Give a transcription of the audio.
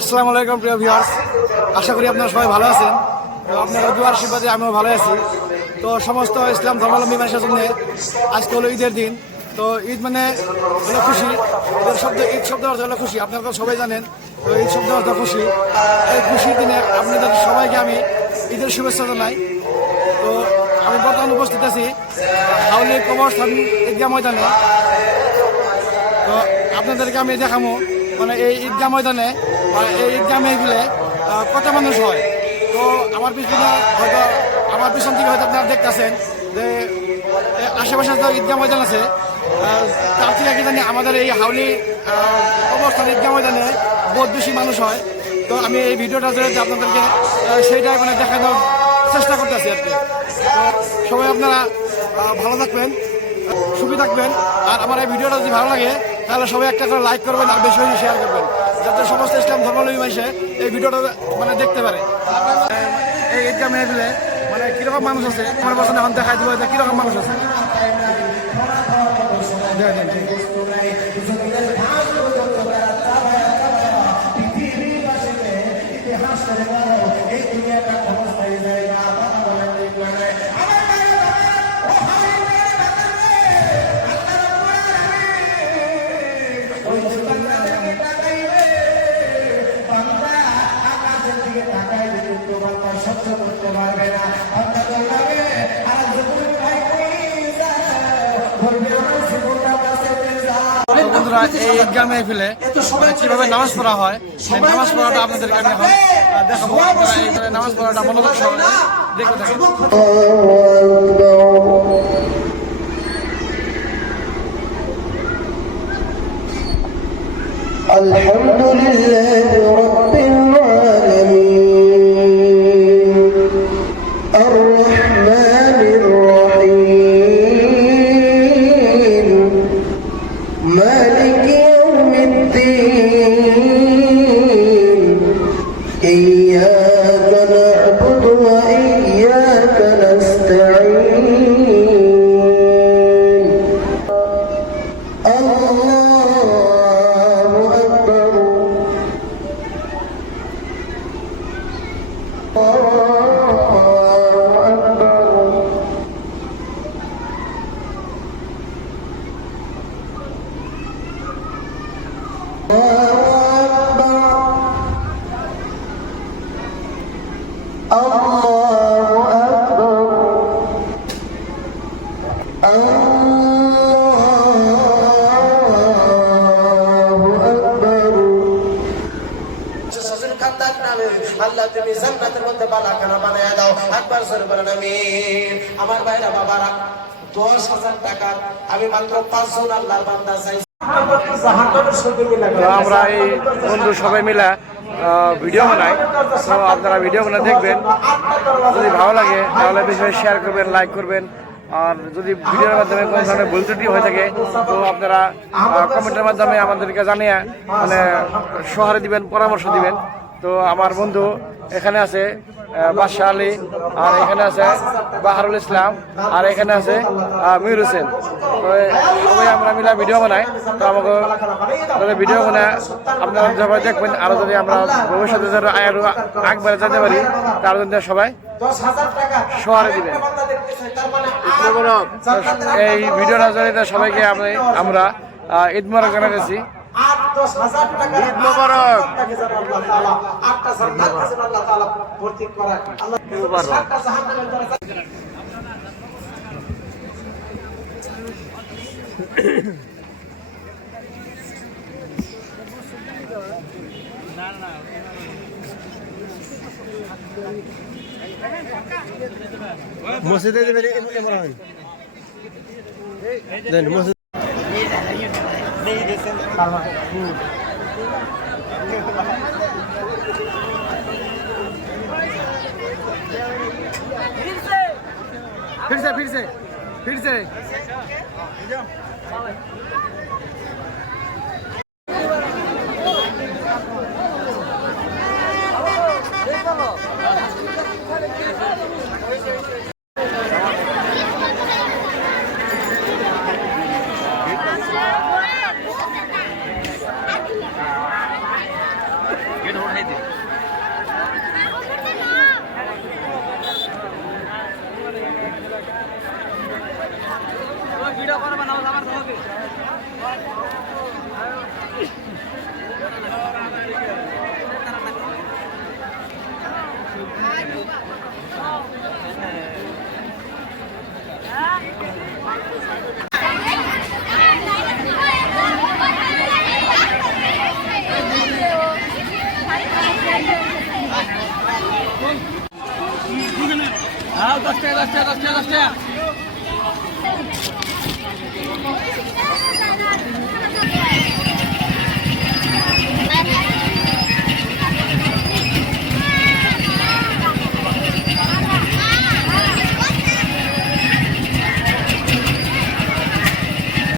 আসসালামু আলাইকুম প্রিয় ভিউয়ার্স, আশা করি আপনারা সবাই ভালো আছেন। তো আপনাদের দুয়ার আশীর্বাদে আমিও ভালো আছি। তো সমস্ত ইসলাম ধর্মাবলম্বী মানুষের জন্য আজকে হলো ঈদের দিন। তো ঈদ মানে হলো খুশি। ঈদ শব্দ অর্থ হলো খুশি, আপনারা তো সবাই জানেন। তো ঈদ শব্দ অর্থ খুশি। এই খুশির দিনে আপনাদের সবাইকে আমি ঈদের শুভেচ্ছা জানাই। তো আমি বর্তমানে উপস্থিত আছি হাউলি কবরস্থান ঈদগাহ ময়দানে। তো আপনাদেরকে আমি দেখাবো মানে এই ঈদগাহ ময়দানে বা এই ঈদগাহ মেহফিলে কত মানুষ হয়। তো আমার পিছন থেকে হয়তো আপনারা দেখতেছেন যে আশেপাশে যে ঈদগাহ ময়দান আছে তার থেকে কি জানি আমাদের এই হাউলি অবস্থান ঈদগাহ ময়দানে বহুত বেশি মানুষ হয়। তো আমি এই ভিডিওটা যে আপনাদেরকে সেইটাই মানে দেখানোর চেষ্টা করতেছি আর কি। তো সবাই আপনারা ভালো থাকবেন, সুখী থাকবেন। আর আমার এই ভিডিওটা যদি ভালো লাগে তাহলে সবাই একটা করে লাইক করবেন আর বেশি বেশি শেয়ার করবেন, যাতে সমস্ত ইসলাম ধর্মাবলম্বী মানুষে এই ভিডিওটা মানে দেখতে পারে। এই ঈদগাহ মেহফিলে মানে কিরকম মানুষ আছে আমার পছন্দ এখন দেখাই দেবো কিরকম মানুষ আছে। বন্ধুরা, এই ঈদগাহ মেহফিলে কিভাবে নামাজ পড়া হয় সেই নামাজ পড়াটা আপনাদেরকে আমি এখন দেখাবো। আপনারা এই নামাজ পড়াটা মনোযোগ সহকারে দেখতে থাকেন। আলহামদুলিল্লাহ রাব্বিল আল্লাহ তুমি জান্নাতের মধ্যে বালাখানা বানায়া দাও। একবার জোরে বলেন আমিন। আমার ভাইরা বাবারা 10,000 টাকা আমি মাত্র 5 জন আল্লাহর বান্দা চাই। আমরা এই বন্ধু সবাই মিলে ভিডিও বানাই। তো আপনারা ভিডিও বানা দেখবেন, যদি ভালো লাগে তাহলে বেশি বেশি শেয়ার করবেন, লাইক করবেন। আর যদি ভিডিওর মাধ্যমে কোনো ধরনের ভুল ত্রুটি হয়ে থাকে তো আপনারা কমেন্টের মাধ্যমে আমাদেরকে জানিয়ে মানে সহারে দিবেন, পরামর্শ দিবেন। তো আমার বন্ধু এখানে আছে বাদশাহ আলী, আর এখানে আছে বাহারুল ইসলাম, আর এখানে আছে মীর হোসেন। তো সবাই আমরা মিলে ভিডিও বানাই। তো আমাকে ভিডিও বানায় আপনারা সবাই দেখবেন। আরও যদি আমরা ভবিষ্যতে আরও আগবাড়ে যেতে পারি তার জন্য সবাই সহারে দিবেন। এই ভিডিওটা জড়িত সবাইকে আমরা ঈদ মোবারক জানাতেছি। 8-10,000 টাকা ঈদ মোবারক। আটটা জান্নাত আছে আল্লাহ তাআলা ভর্তি করা। আল্লাহ সাতটা জাহান্নামের দ্বারা না না মসজিদে দেবেন ইমরান দেন মসজিদ फिर से হ্যাঁ 10 টাকা 10 টাকা 10 টাকা 10 টাকা